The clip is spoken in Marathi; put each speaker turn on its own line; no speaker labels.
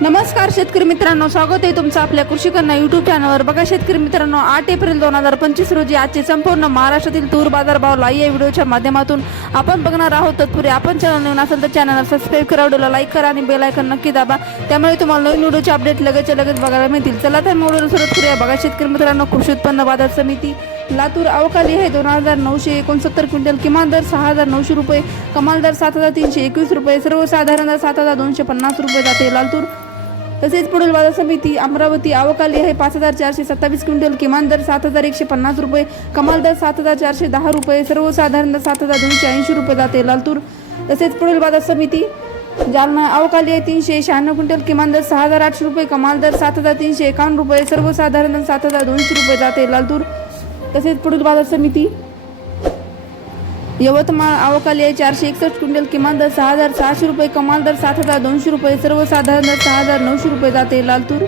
नमस्कार शेतकरी मित्रांनो स्वागत आहे तुमचं आपल्या कृषी कन्या युट्यूब चॅनलवर बघा शेतकरी मित्रांनो आठ एप्रिल दोन हजार पंचवीस रोजी आजचे संपूर्ण महाराष्ट्रातील तूर बाजार भाव लाई या व्हिडिओच्या माध्यमातून आपण बघणार आहोत. तत्पूर्वी आपण चॅनल नवीन असेल तर चॅनलला सबस्क्राईब करा व्हिडिओला लाईक करा आणि बेल आयकन नक्की दाबा. त्यामुळे तुम्हाला नवीन व्हिडिओचे अपडेट लगेच लगेच बघायला मिळतील. चला तर व्हिडिओला सुरुवात करूया. बघा शेतकरी मित्रांनो कृषी उत्पन्न बाजार समिती लातूर अवकाली आहे. दोन हजार नऊशे एकोणसत्तर क्विंटल किमान दर सहा हजार नऊशे रुपये कमाल दर सात हजार तीनशे एकवीस रुपये सर्वसाधारण दर सात हजार दोनशे पन्नास रुपये जाते लातूर. तसेच पुढील बाजार समिती अमरावती अवकाली आहे. पाच हजार चारशे सत्तावीस क्विंटल किमान दर सात हजार एकशे पन्नास रुपये. कमाल दर सात हजार चारशे दहा रुपये. सर्वसाधारण दर सात हजार दोनशे ऐंशी रुपये जाते लालतूर. तसेच पुढील बाजार समिती जालना अवकाली आहे. तीनशे शहाण्णव क्विंटल किमान दर सहा हजार आठशे रुपये. कमाल दर सात हजार तीनशे एकावन्न रुपये. सर्वसाधारण दर सात हजार दोनशे रुपये जाते लालतूर. तसेच पुढील बाजार समिती यवतमाळ अवकाली आहे. चारशे एकसष्ट क्विंटल किमान दर सहा हजार सहाशे रुपये कमाल दर सात हजार दोनशे रुपये सर्वसाधारण दर सहा हजार नऊशे रुपये जाते. लालतूर